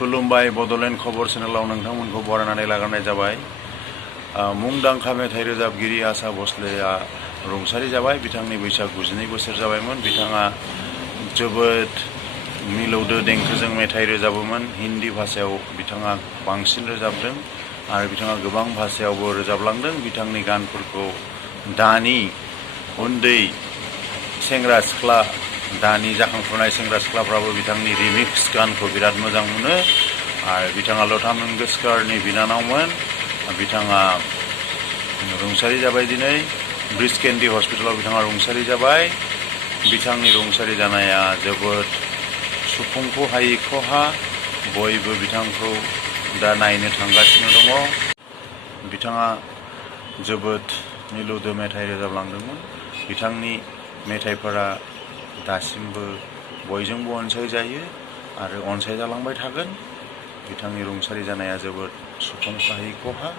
खुलुमबाय बड'लेण्ड खबर चेनेलाव नोंथांमोनखौ बरायनानै लाग्रोनाय जाबाय। मुंदांखा मेथाइ रोजाबगिरि आशा भस्लेआ रुंसारि जाबाय। बिथांनि बैसोआ 92 बोसोर जाबायमोन। बिथाङा जोबोद मिलौदो देंखोजों मेथाइ रोजाबोमोन। हिन्दी भाषायाव बिथाङा बांसिन रोजाबदों आरो बिथाङा गोबां भाषायावबो रोजाबलांदों। बिथांनि गानफोरखौ दानि उन्दै सेंग्रा सिख्ला दानि जाखांफुनाय सेंग्रा सिख्लाफ्राबो बिथांनि रिमिक्स गानखौ बिराद मोजां मोनो। आरो बिथाङा लता मंगेशकरनि बिनानावमोन। बिथाङा रुंसारि जाबाय दिनै। ब्रिज केन्डी हस्पिटालाव बिथाङा रुंसारि जाबाय। बिथांनि रुंसारि जानाया जोबोद सुफुंखौ हायै खहा। बयबो बिथांखौ दा नायनो थांगासिनो दङ। बिथाङा जोबोद मिलौदो मेथाइ रोजाबलांदोंमोन। बिथांनि मेथाइफोरा दासिमबो बयजोंबो अनसायजायो आरो अनसायजालांबाय थागोन। बिथांनि रुंसारि जानाया जोबोद सुफुंखौ हायै खहा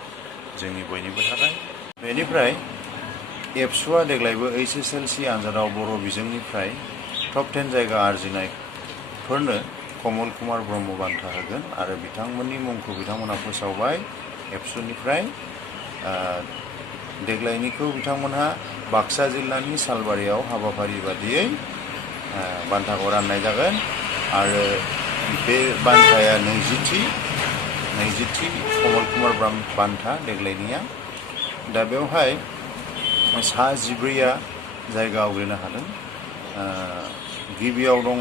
जोंनि बयनिबो थाखाय। बेनिफ्राय एबसुआ देग्लायबो HSLC आनजादाव बर' बिजोंनिफ्राय टप 10 जायगा आरजिनायफोरनो कमल कुमार ब्रह्म बान्था होगोन आरो बिथांमोननि मुंखौ बिथांमोनहा फोसावबाय एबसुनिफ्राय। देग्लायनिखौ बिथांमोनहा बाक्सा जिल्लानि सालबारियाव हाबाफारि बादियै बान्थाखौ राननाय जागोन आरो बे बान्थाया 20थि कमल कुमार ब्रह्म बान्था देग्लायनिया। दा बेवहाय सा 14आ जायगा आवग्रिनो हादों। गिबियाव दङ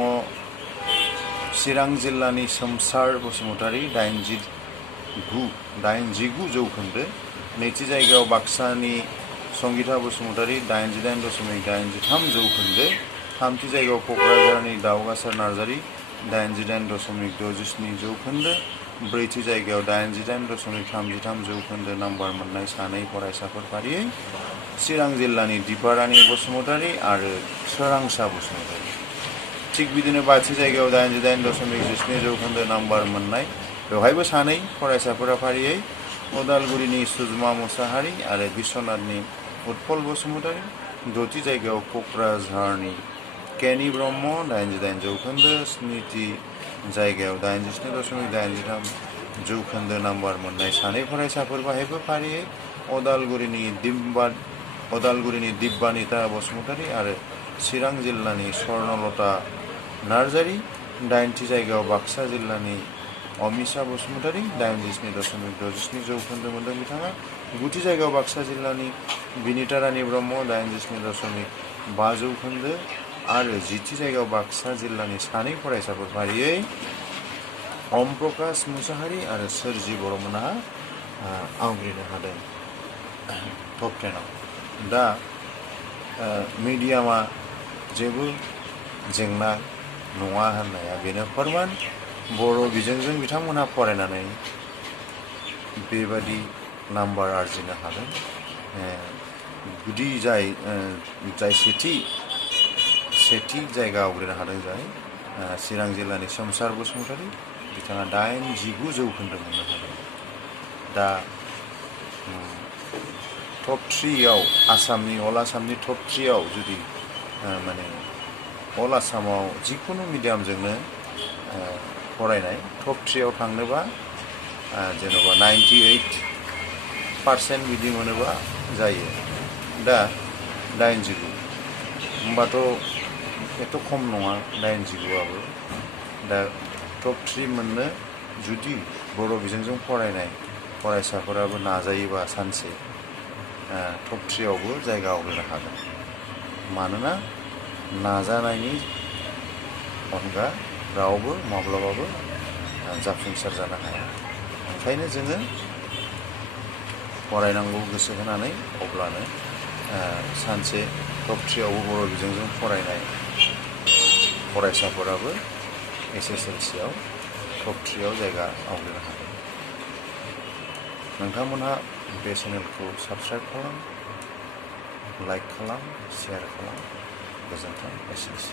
चिरां जिल्लानि सोमसार बसुमतारी 89 जौखोन्दो। नैथि जायगायाव बाक्सानि संगिता बसुमतारी 88.83 जौखोन्दो। थामथि जायगायाव क'क्राझारनि दाउगासार नार्जारी 88.67 जौखोन्दो। ब्रैथि जायगायाव 88.33 जौखोन्दो नाम्बार मोननाय सानै फरायसाफोर फारियै चिरां जिल्लानि दिपारानि बसुमतारी आरो सोरांसा बसुमतारी। थिग बिदिनो बाथि जायगायाव 88.17 जौखोन्दो नाम्बार मोननाय बेवहायबो सानै फरायसाफोरा फारियै उदालगुरिनि सुजमा मुसाहारि आरो बिश्वनाथनि उत्पल बसुमतारी। द'थि जायगायाव क'क्राझारनि केनि ब्रह्म 88 जौखोन्दो। स्निथि जायगायाव 87.83 जौखोन्दो नाम्बार मोननाय सानै फरायसाफोर बाहायबो फारियै उदालगुरिनि दिब्बानिता बसुमतारी आरो चिरां जिल्लानि स्वर्णलता नार्जारी। दाइनथि जायगायाव बाक्सा जिल्लानि अमिषा बसुमतारी 87.67 जौखोन्दो मोनदों बिथाङा। गुथि जायगायाव बाक्सा जिल्लानि बिनिता रानी ब्रह्म 87.5 जौखोन्दो आरो जिथि जायगायाव बाक्सा जिल्लानि सानै फरायसाफोर फारियै अम प्रकाश मुसाहारि आरो सोरजि बर'मोनहा आवग्रिनो हादों टप 10आव। दा मिडियामा जेबो जेंना नङा होननाया बेनो फोरमान। बर' बिजोंजों बिथांमोनहा फरायनानै बेबादि नाम्बार आरजिनो हादों। गुदि जाय सेथि जायगा आवग्रिनो हादों जाय चिरां जिल्लानि सोमसार बसुमतारी बिथाङा 89 जौखोन्दो मोननो हादों। दा टप 3आव अल आसामनि टप 3आव जुदि अल आसामाव जिखुनु मिडियामजोंनो फरायनाय टप 3आव थांनोबा जेन'बा 98% बिदि मोनोबा जायो। दा 89 होमबाथ' एथ' खम नङा 89आबो। दा टप 3 मोननो जुदि बर' बिजोंजों फरायनाय फरायसाफोराबो नाजायोबा सानसे टप 3आवबो जायगा आवग्रिनो हागोन। मानोना नाजानायनि अनगा रावबो माब्लाबाबो जाफुंसार जानो हाया। ओंखायनो जोङो फरायनांगौ गोसो होनानै अब्लानो सानसे टप 3आवबो बर' बिजोंजों फरायनाय फरायसाफोराबो HSLCआव टप 3आव जायगा आवग्रिनो हागोन। नोंथांमोनहा बे चेनेलखौ साबस्क्राइब खालाम, लाइक खालाम, शेयार खालाम। गोजोन्थों। HSLC।